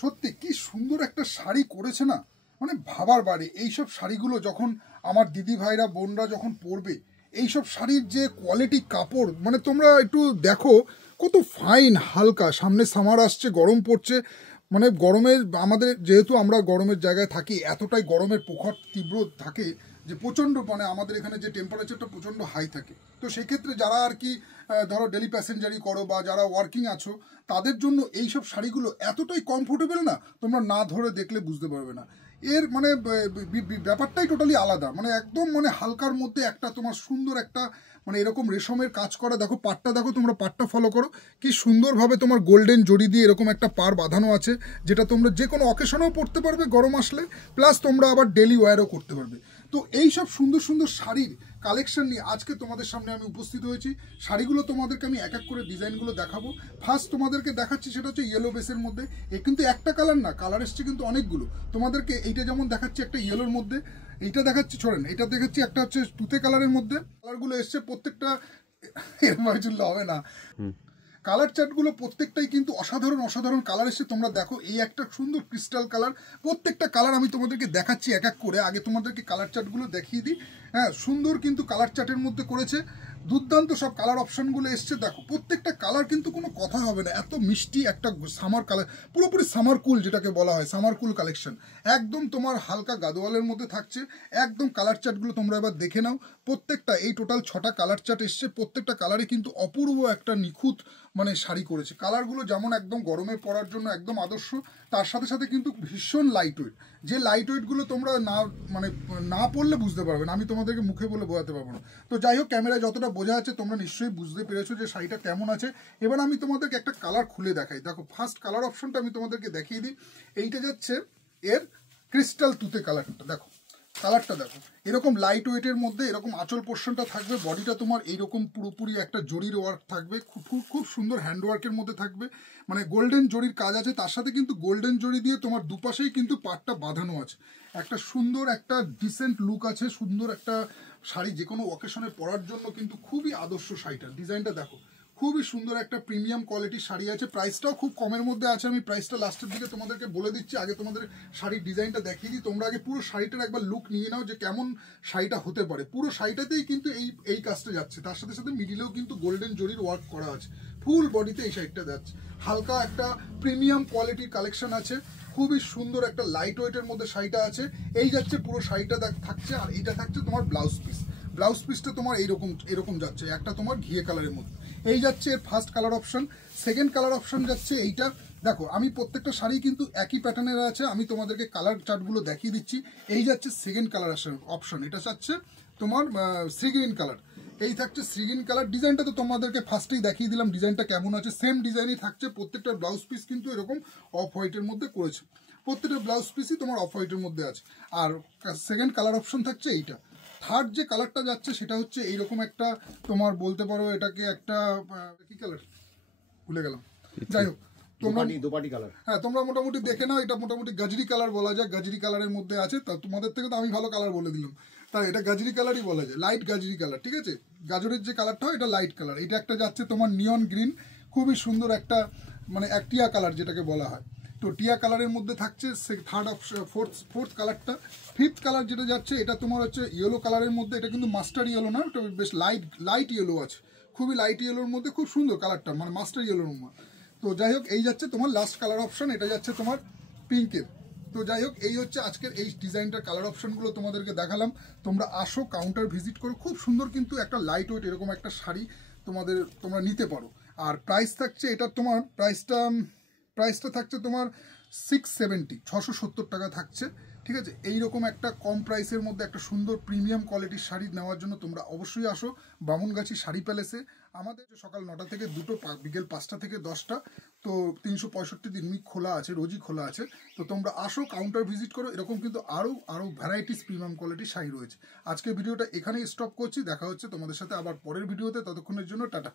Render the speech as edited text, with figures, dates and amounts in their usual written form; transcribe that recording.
সত্যি কি সুন্দর একটা শাড়ি করেছে না, মানে ভাবার বাড়ি। এইসব শাড়িগুলো যখন আমার দিদি ভাইরা বোনরা যখন পরবে, এইসব শাড়ির যে কোয়ালিটি কাপড়, মানে তোমরা একটু দেখো কত ফাইন হালকা। সামনে সামার আসছে, গরম পড়ছে, মানে গরমের আমাদের যেহেতু আমরা গরমের জায়গায় থাকি, এতটাই গরমের প্রখর তীব্র থাকে যে প্রচণ্ড, মানে আমাদের এখানে যে টেম্পারেচারটা প্রচণ্ড হাই থাকে। তো সেক্ষেত্রে যারা আর কি ধরো ডেলি প্যাসেঞ্জারি করো বা যারা ওয়ার্কিং আছো, তাদের জন্য এইসব শাড়িগুলো এতটাই কমফোর্টেবল না, তোমরা না ধরে দেখলে বুঝতে পারবে না। এর মানে ব্যাপারটাই টোটালি আলাদা, মানে একদম মানে হালকার মধ্যে একটা তোমার সুন্দর একটা মানে এরকম রেশমের কাজ করা। দেখো পাটটা, দেখো তোমরা পাটটা ফলো করো, কি সুন্দরভাবে তোমার গোল্ডেন জড়ি দিয়ে এরকম একটা পার বাঁধানো আছে, যেটা তোমরা যে কোনো অকেশনেও পরতে পারবে গরম আসলে, প্লাস তোমরা আবার ডেলি ওয়্যারও করতে পারবে। তো এই সব সুন্দর সুন্দর শাড়ির কালেকশন নিয়ে আজকে তোমাদের সামনে আমি উপস্থিত হয়েছি। শাড়িগুলো তোমাদেরকে আমি এক এক করে ডিজাইনগুলো দেখাবো। ফার্স্ট তোমাদেরকে দেখাচ্ছি সেটা হচ্ছে ইয়েলো বেসের মধ্যে। এ কিন্তু একটা কালার না, কালার এসছে কিন্তু অনেকগুলো। তোমাদেরকে এইটা যেমন দেখাচ্ছি একটা ইয়েলোর মধ্যে, এইটা দেখাচ্ছি ছোড়েন, এটা দেখাচ্ছি একটা হচ্ছে তুতে কালারের মধ্যে। কালারগুলো এসছে প্রত্যেকটা এরকম হবে না, কালার চার্টগুলো প্রত্যেকটাই কিন্তু অসাধারণ অসাধারণ কালার এসে। তোমরা দেখো এই একটা সুন্দর ক্রিস্টাল কালার, প্রত্যেকটা কালার আমি তোমাদেরকে দেখাচ্ছি এক এক করে। আগে তোমাদেরকে কালার চার্টগুলো দেখিয়ে দিই। হ্যাঁ, সুন্দর কিন্তু কালার চার্টের মধ্যে করেছে, দুর্দান্ত সব কালার অপশনগুলো এসছে। দেখো প্রত্যেকটা কালার কিন্তু কোনো কথা হবে না, এত মিষ্টি একটা সামার কালার, পুরোপুরি সামার কুল যেটাকে বলা হয়, সামার কুল কালেকশন। একদম তোমার হালকা গাদোয়ালের মধ্যে থাকছে, একদম কালার চার্টগুলো তোমরা এবার দেখে নাও। প্রত্যেকটা এই টোটাল 6টা কালার চার্ট এসছে, প্রত্যেকটা কালারে কিন্তু অপূর্ব একটা নিখুঁত মানে শাড়ি করেছে। কালারগুলো যেমন একদম গরমে পরার জন্য একদম আদর্শ, তার সাথে সাথে কিন্তু ভীষণ লাইট ওয়েট। যে লাইট ওয়েটগুলো তোমরা না মানে না পড়লে বুঝতে পারবে না, আমি তোমাদেরকে মুখে বলে বোঝাতে পারবো না। তো যাই হোক, ক্যামেরায় যতটা বোঝা যাচ্ছে তোমরা নিশ্চয়ই বুঝতে পেরেছো যে শাড়িটা কেমন আছে। এবার আমি তোমাদেরকে একটা কালার খুলে দেখাই। দেখো ফার্স্ট কালার অপশনটা আমি তোমাদেরকে দেখিয়ে দিই। এইটা যাচ্ছে এর ক্রিস্টাল তুতে কালারটা। দেখো কালারটা দেখো, এরকম লাইট ওয়েটের মধ্যে এরকম আঁচল পোর্শনটা থাকবে, বডিটা তোমার এইরকম পুরোপুরি একটা জরির ওয়ার্ক থাকবে, খুব খুব সুন্দর হ্যান্ড ওয়ার্কের মধ্যে থাকবে, মানে গোল্ডেন জরির কাজ আছে। তার সাথে কিন্তু গোল্ডেন জরি দিয়ে তোমার দুপাশেই কিন্তু পাটটা বাঁধানো আছে। একটা সুন্দর একটা ডিসেন্ট লুক আছে, সুন্দর একটা শাড়ি যে কোনো অকেশনে পরার জন্য কিন্তু খুবই আদর্শ শাড়িটা। ডিজাইনটা দেখো, খুবই সুন্দর একটা প্রিমিয়াম কোয়ালিটির শাড়ি আছে। প্রাইসটাও খুব কমের মধ্যে আছে। আমি প্রাইসটা লাস্টের দিকে তোমাদেরকে বলে দিচ্ছি, আগে তোমাদের শাড়ির ডিজাইনটা দেখিয়ে দিই। তোমরা আগে পুরো শাড়িটার একবার লুক নিয়ে নাও যে কেমন শাড়িটা হতে পারে। পুরো শাড়িটাতেই কিন্তু এই কাজটা যাচ্ছে, তার সাথে সাথে মিডিলেও কিন্তু গোল্ডেন জরির ওয়ার্ক করা আছে, ফুল বডিতে এই শাড়িটা যাচ্ছে। হালকা একটা প্রিমিয়াম কোয়ালিটির কালেকশন আছে, খুবই সুন্দর একটা লাইট ওয়েটের মধ্যে শাড়িটা আছে। এই যাচ্ছে পুরো শাড়িটা থাকছে, আর এইটা থাকছে তোমার ব্লাউজ পিস। ব্লাউজ পিসটা তোমার এরকম যাচ্ছে, একটা তোমার ঘিয়ে কালারের মধ্যে। এই যাচ্ছে এর first colour option. Second colour option যাচ্ছে এইটা। দেখো আমি প্রত্যেকটা শাড়ি কিন্তু একই প্যাটার্নের আছে, আমি তোমাদেরকে কালার চার্টগুলো দেখিয়ে দিচ্ছি। এই যাচ্ছে সেকেন্ড কালার অপশন, এটা যাচ্ছে তোমার সি গ্রিন কালার। এই থাকছে সি গ্রিন কালার। ডিজাইনটা তো তোমাদেরকে ফার্স্টেই দেখিয়ে দিলাম ডিজাইনটা কেমন আছে, সেম ডিজাইনই থাকছে। প্রত্যেকটা ব্লাউজ পিস কিন্তু এরকম অফ হোয়াইটের মধ্যে করেছে, প্রত্যেকটা ব্লাউজ পিসই তোমার অফ হোয়াইটের মধ্যে আছে। আর সেকেন্ড কালার অপশন থাকছে এইটা। থার্ড যে কালারটা যাচ্ছে সেটা হচ্ছে এইরকম একটা তোমার বলতে পারো এটাকে একটা কি কালার ভুলে গেলাম, যাই হোক তোমরা দোপাটি কালার, হ্যাঁ তোমরা মোটামুটি দেখে নাও। এটা মোটামুটি গাজরি কালার বলা যায়, গাজরি কালারের মধ্যে আছে। তা তোমাদের থেকে তো আমি ভালো কালার বলে দিলাম, তাই এটা গাজরি কালারই বলা যায়, লাইট গাজরি কালার। ঠিক আছে, গাজরের যে কালারটা হয় এটা লাইট কালার। এটা একটা যাচ্ছে তোমার নিয়ন গ্রিন, খুবই সুন্দর একটা মানে টিয়া কালার যেটাকে বলা হয়। তো টিয়া কালারের মধ্যে থাকছে থার্ড অপশন, ফোর্থ কালারটা। ফিফথ কালার যেটা যাচ্ছে এটা তোমার হচ্ছে ইয়েলো কালারের মধ্যে। এটা কিন্তু মাস্টার ইয়েলো না, এটা বেশ লাইট ইয়েলো আছে, খুবই লাইট ইয়েলোর মধ্যে খুব সুন্দর কালারটা, মানে মাস্টার ইয়েলোর মধ্যে। তো যাই হোক, এই যাচ্ছে তোমার লাস্ট কালার অপশন, এটা যাচ্ছে তোমার পিঙ্কের। তো যাই হোক, এই হচ্ছে আজকের এই ডিজাইনটার কালার অপশনগুলো তোমাদেরকে দেখালাম। তোমরা আসো, কাউন্টার ভিজিট করো, খুব সুন্দর কিন্তু একটা লাইট ওয়েট এরকম একটা শাড়ি তোমরা নিতে পারো। আর প্রাইস থাকছে এটা তোমার প্রাইসটা থাকছে তোমার 670 টাকা থাকছে। ঠিক আছে, এইরকম একটা কম প্রাইসের মধ্যে একটা সুন্দর প্রিমিয়াম কোয়ালিটির শাড়ি নেওয়ার জন্য তোমরা অবশ্যই আসো বামুনগাছি শাড়ি প্যালেসে। আমাদের সকাল 9টা থেকে 2টো, বিকেল 5টা থেকে 10টা, তো 365 দিনই খোলা আছে, রোজই খোলা আছে। তো তোমরা আসো, কাউন্টার ভিজিট করো। এরকম কিন্তু আরও ভ্যারাইটিস প্রিমিয়াম কোয়ালিটির শাড়ি রয়েছে। আজকে ভিডিওটা এখানেই স্টপ করছি, দেখা হচ্ছে তোমাদের সাথে আবার পরের ভিডিওতে। ততক্ষণের জন্য টাটা।